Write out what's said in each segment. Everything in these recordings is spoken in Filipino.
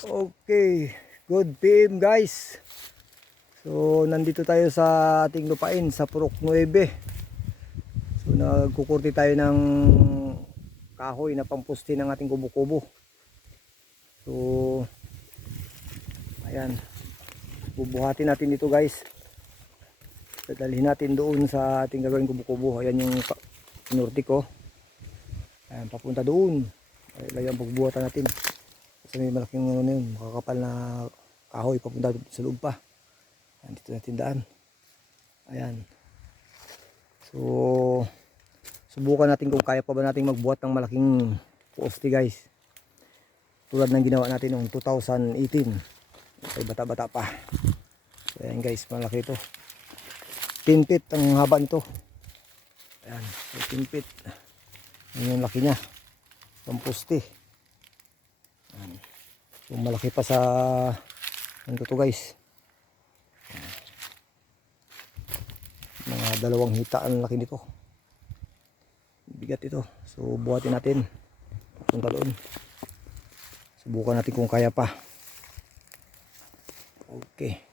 Okay, good PM guys. So nandito tayo sa ating lupain sa Purok 9. So nagkukurti tayo ng kahoy na pampusti ng ating kubo-kubo. So ayan, bubuhatin natin dito guys. Dadalhin natin doon sa ating gagawin kubo-kubo. Ayan yung kinurti ko. Ayan, papunta doon. Ayan ang pagbuhatan natin. Kasi may malaking ano na yun, makakapal na kahoy papunta sa loob pa. Ayan, dito natin daan. Ayan. So subukan natin kung kaya pa ba natin magbuhat ng malaking poste guys. Tulad ng ginawa natin noong 2018. Ay bata-bata pa. So, ayan guys, malaki ito. 10 feet ang haba nito. Ayan, 10 feet. Ayan yung laki niya. Pamposte. Ayan. So malaki pa sa ano to guys. Ayan. Mga 2 hita ang laki nito. Bigat ito. So buhatin natin. Papunta doon. Subukan natin kung kaya pa. Okay.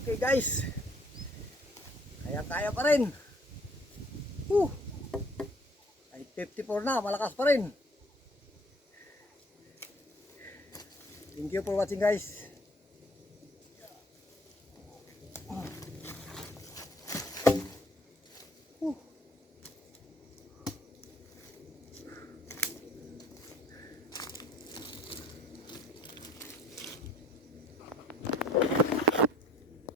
Okay guys, kaya pa rin. Ay 54 na, malakas pa rin. Thank you for watching guys.